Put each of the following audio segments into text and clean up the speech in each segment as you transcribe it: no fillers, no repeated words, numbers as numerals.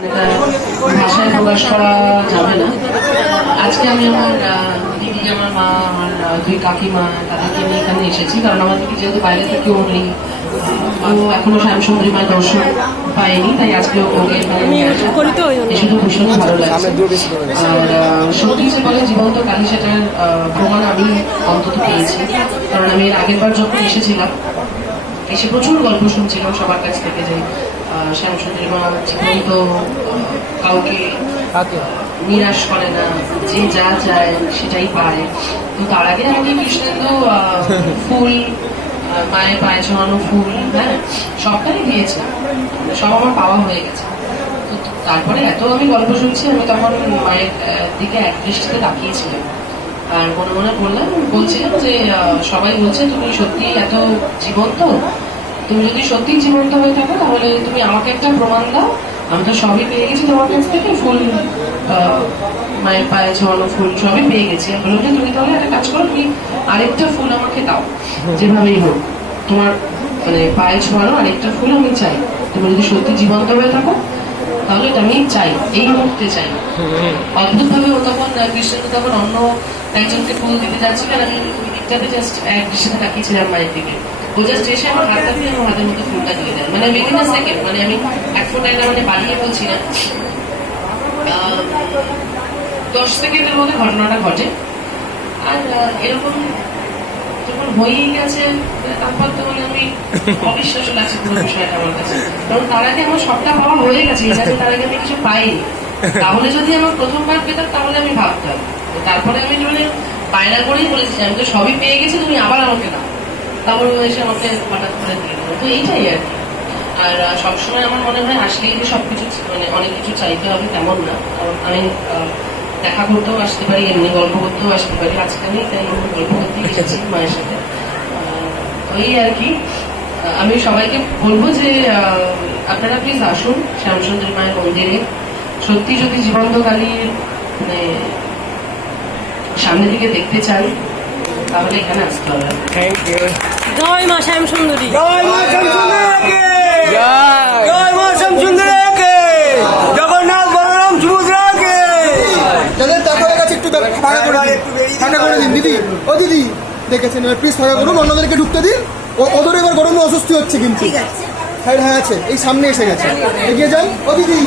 ভাষায় প্রকাশ করা যাবে না। আজকে আমি আমার দিদি, আমার মা, আমার দুই কাকিমা তাদেরকে নিয়ে এখানে এসেছি, কারণ আমাদেরকে যেহেতু বাইরে থেকে ও নেই, ও এখনো শ্যামসুন্দরী মায়ের দর্শন পায়নি, তাই আজকে ওকে এখানে নিয়ে আসা এসে তো ভীষণই ভালো লাগছে। আর সত্যি যে বলে জীবন্ত কালী, সেটার প্রমাণ আমি অন্তত পেয়েছি, কারণ আমি এর আগের বার যখন এসেছিলাম এসে প্রচুর গল্প শুনছিলাম সবার কাছ থেকে যে শ্যামসুন্দরী মা জীবন্ত, কাউকে নিরাশ করে না, যে যা চায় সেটাই পায়। তো তার আগে আমাকে কৃষ্ণেন্দু ফুল, মায়ের পায়ে ছড়ানো ফুল, হ্যাঁ সবটাই দিয়েছে, সব আমার পাওয়া হয়ে গেছে। তো তারপরে এত আমি গল্প শুনছি, আমি তখন মায়ের দিকে এক দৃষ্টিতে তাকিয়েছিলাম আর মনে মনে বলছিলাম যে সবাই বলছে তুমি সত্যি এত জীবন্ত, তুমি যদি সত্যি জীবন্ত হয়ে থাকো তাহলে তুমি আমাকে একটা প্রমাণ দাও। আমি তো সবই পেয়ে গেছি তোমার কাছ থেকে, ফুল, মায়ের পায়ে ছড়ানো ফুল সবই পেয়ে গেছি। আমি বললাম যে তুমি তাহলে একটা কাজ করো, তুমি আরেকটা ফুল আমাকে দাও, যেভাবেই হোক তোমার মানে পায়ে ছড়ানো আরেকটা ফুল আমি চাই। তুমি যদি সত্যি জীবন্ত হয়ে থাকো তাহলে এটা আমি চাই, এই মুহূর্তে চাই। অদ্ভুত ভাবে ও তখন কৃষ্ণ তখন অন্য একজনকে ফুল দিতে যাচ্ছিলেন, আমি ওই দিকটাতে জাস্ট এক দৃষ্টিতে তাকিয়েছিলাম মায়ের দিকে। ও জাস্ট এসে আমার হাতটা দিয়ে আমার হাতের মধ্যে ফুলটা দিয়ে দেয়, মানে উইদিন আ সেকেন্ড, মানে আমি এক ফোটায় না, মানে বাড়িয়ে বলছি না, 10 সেকেন্ডের মধ্যে ঘটনাটা ঘটে। আর এরকম যখন হয়েই গেছে তারপর তো মানে আমি অবিশ্বাস লাগছে পুরো বিষয়টা আমার কাছে, কারণ তার আগে আমার সবটা পাওয়া হয়ে গেছে, তার আগে আমি কিছু পাইনি। তাহলে যদি আমার প্রথমবার পেতাম তাহলে আমি ভাবতাম, তারপরে আমি মানে বায়না করেই বলেছি আমি তো সবই পেয়ে গেছি, তুমি আবার আমাকে দাও। তারপরে এসে আমাকে হঠাৎ করে দিয়ে দেবো, তো এইটাই আর কি। আর সবসময় আমার মনে হয় আসলেই যে সবকিছু মানে অনেক কিছু চাইতে হবে তেমন না। আমি দেখা করতেও আসতে পারি, এমনি গল্প করতেও আসতে পারি। আজকে আমি তাই গল্প করতেই এসেছি মায়ের সাথে। ওই আর কি, আমি সবাইকে বলবো যে আপনারা প্লিজ আসুন শ্যামসুন্দরী মায়ের মন্দিরে। সত্যি যদি জীবন্ত কালীর মানে সামনের দিকে দেখতে চান তাহলে এখানে আসতে হবে। Thank you. জয় মা শ্যামসুন্দরী। জয় মা শ্যামসুন্দরীকে। জয় মা শ্যামসুন্দরীকে। জগন্নাথ বলরাম সুভদ্রাকে। যাদের দেখা হয়ে গেছে একটু ফাঁকা করে দিন দিদি। ও দিদি দেখেছেন, এবার প্লিজ ফাঁকা করুন, অন্যদেরকে ঢুকতে দিন। ওদের এবার গরমে অস্বস্তি হচ্ছে কিন্তু। হ্যাঁ আছে, এই সামনে এসে গেছে, এগিয়ে যান। ও দিদি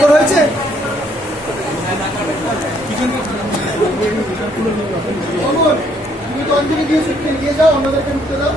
তোর হয়েছে তুমি তো অঞ্জলি দিয়েছো, এগিয়ে যাও, অন্যদেরকে ঢুকতে দাও।